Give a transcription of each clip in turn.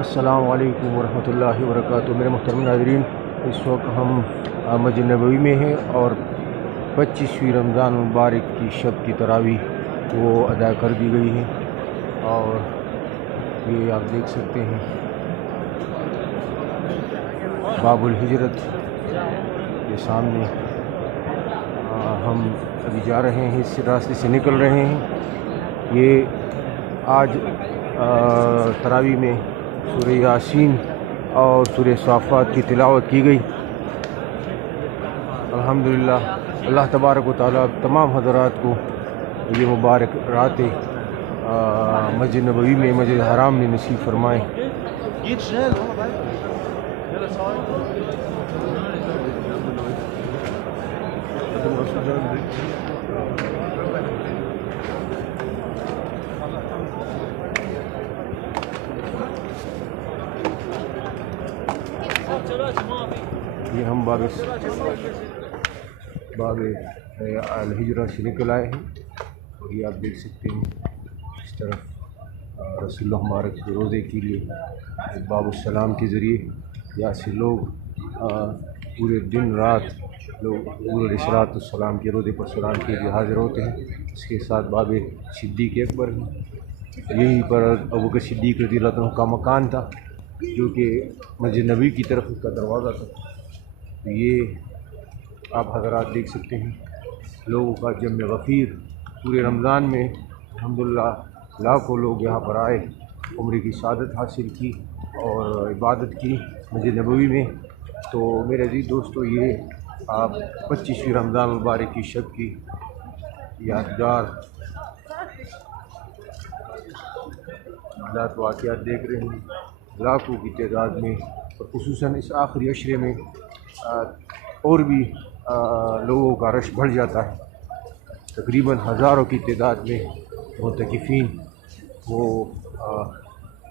अस्सलाम वालेकुम वरहमतुल्लाहि वबरकातुहू। मेरे मोहतरम नाज़रीन, इस वक्त हम मस्जिद नबवी में हैं और 25वीं रमज़ान मुबारक की शब की तरावी वो अदा कर दी गई है। और ये आप देख सकते हैं बाबुल हिजरत के सामने हम अभी जा रहे हैं, इस रास्ते से निकल रहे हैं। ये आज तरावी में सूरह यासीन और सूरह साफ़ात की तिलावत की गई। अल्हम्दुलिल्लाह, अल्लाह तबारक व तआला तमाम हज़रात को ये मुबारक रातें मस्जिद नबवी में, मस्जिद हराम में नसीब फरमाएँ। ये हम बाब अल हिजरा से निकल आए हैं और ये आप देख सकते हैं इस तरफ रसूलुल्लाह मुबारक के रोज़े के लिए बाबुस्सलाम के ज़रिए यहाँ से लोग पूरे दिन रात लोग अलैहिस्सलाम के रोज़े पर सलाम के लिए हाज़िर होते हैं। इसके साथ बाब सिद्दीक़ अकबर हैं, यहीं पर अबू बकर सिद्दीक़ रज़ियल्लाहु अन्हु का मकान था, जो कि मस्जिद नबवी की तरफ उसका दरवाज़ा था। तो ये आप हज़रात देख सकते हैं लोगों का जम गफ़ीर पूरे रमज़ान में। अल्हम्दुलिल्लाह लाखों लोग यहाँ पर आए, उम्र की सादत हासिल की और इबादत की मस्जिद नबवी में। तो मेरे अज़ीज़ दोस्तों, ये आप 25वीं रमज़ान मुबारक की शब की यादगार हालात वाक़यात देख रहे हैं। लाखों की तादाद में और ख़ुसूसन इस आखिरी अशरे में और भी लोगों का रश बढ़ जाता है। तकरीबन हज़ारों की तादाद में मुतकिफ़ीन वो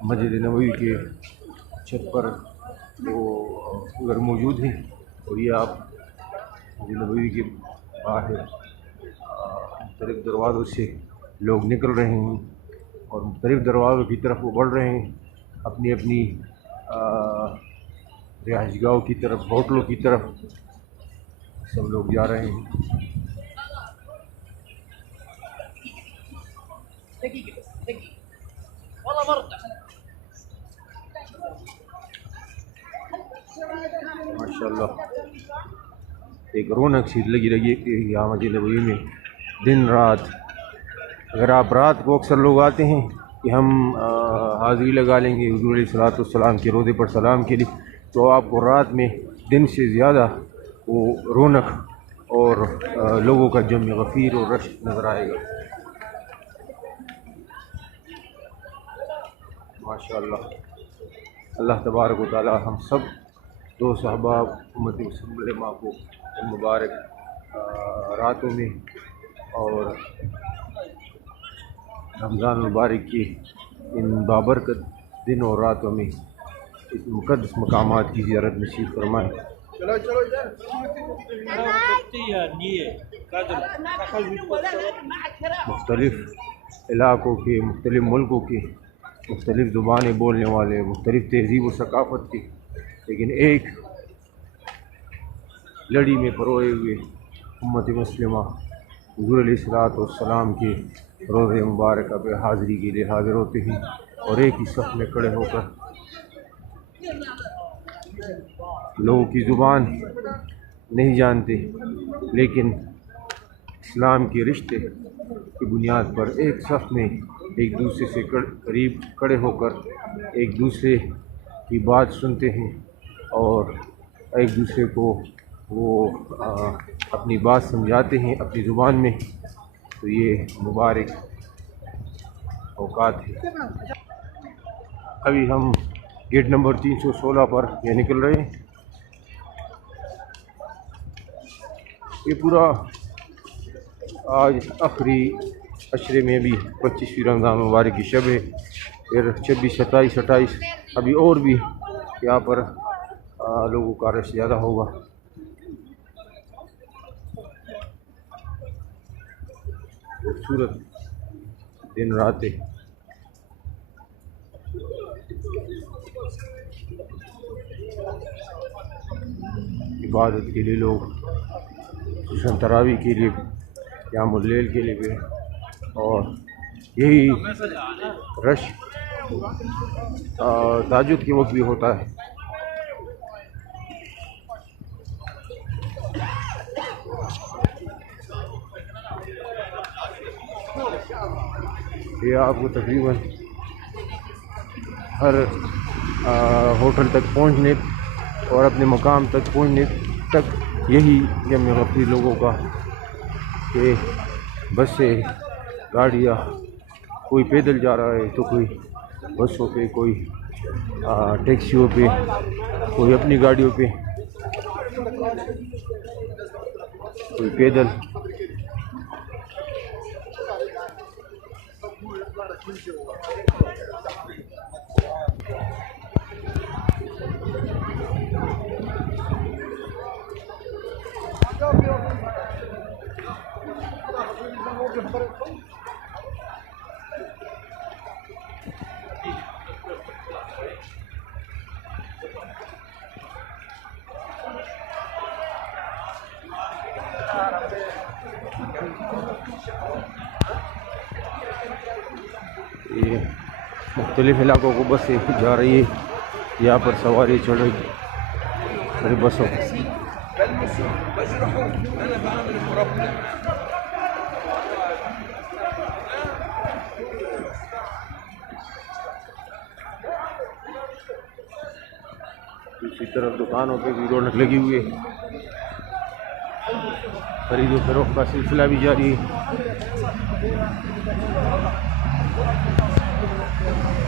मस्जिद नबवी के छत पर वो उधर मौजूद हैं। और ये आप मस्जिद नबवी के बाहर मुख्तलिफ़ दरवाज़ों से लोग निकल रहे हैं और मुख्तलिफ़ दरवाज़ों की तरफ वो बढ़ रहे हैं, अपनी अपनी रिहाइशगाहों की तरफ, होटलों की तरफ सब लोग जा रहे हैं। माशाअल्लाह, एक रौनक सी लगी रही है कि यहाँ मस्जिद नबवी में दिन रात। अगर आप रात को अक्सर लोग आते हैं कि हम हाज़िरी लगा लेंगे हुज़ूर अलैहिस्सलाम के रोज़े पर सलाम के लिए, तो आपको रात में दिन से ज़्यादा वो रौनक और लोगों का जम गफ़ीर और रश नज़र आएगा। माशाअल्लाह, अल्लाह तबारक व तआला हम सब दो सहाबा उम्मत मुसल्लमा को मुबारक रातों में और रमज़ान मुबारक की इन बाबरकत दिन और रातों में इस मुक़द्दस मकामात की ज़ियारत नसीब फरमाएँ। मुख्तलिफ़ इलाक़ों के, मुख्तलिफ़ मुल्कों के, मुख्तलिफ़ ज़ुबानें बोलने वाले, मुख्तलिफ़ तहज़ीब व सकाफ़त के, लेकिन एक लड़ी में परोए हुए उम्मत मुस्लिमा हुज़ूर अलैहिस्सलाम के रोज़े मुबारक पे हाज़िरी के लिए हाज़िर होते हैं और एक ही सफ़ में खड़े होकर लोगों की ज़ुबान नहीं जानते, लेकिन इस्लाम के रिश्ते की बुनियाद पर एक सफ़ में एक दूसरे से करीब खड़े होकर एक दूसरे की बात सुनते हैं और एक दूसरे को वो अपनी बात समझाते हैं अपनी ज़ुबान में। तो ये मुबारक औकात है। अभी हम गेट नंबर 316 पर ये निकल रहे हैं। ये पूरा आज आखिरी अशरे में भी 25वीं रमज़ान मुबारक की शब है। फिर 26, 27, 28 अभी और भी यहाँ पर लोगों का रश ज़्यादा होगा। खूबसूरत दिन रातें इबादत के लिए लोग, हुस्न तरावी के लिए, क़यामुल लैल के लिए भी, और यही रश ताजुद के वक्त भी होता है। ये आपको तकरीबन हर होटल तक पहुंचने और अपने मकाम तक पहुंचने तक यही जम गफरी लोगों का, कि बस से गाड़ियाँ, कोई पैदल जा रहा है तो कोई बसों पे, कोई टैक्सियों पे, कोई अपनी गाड़ियों पे, कोई पैदल। ये मुख्तलिफ़ इलाक़ों को बसें जा रही है, यहाँ पर सवारी चढ़ रही है बसों। दूसरी तरफ दुकानों पे भी रौनक लगी हुई है, खरीदो फरोख्त का सिलसिला भी जारी है।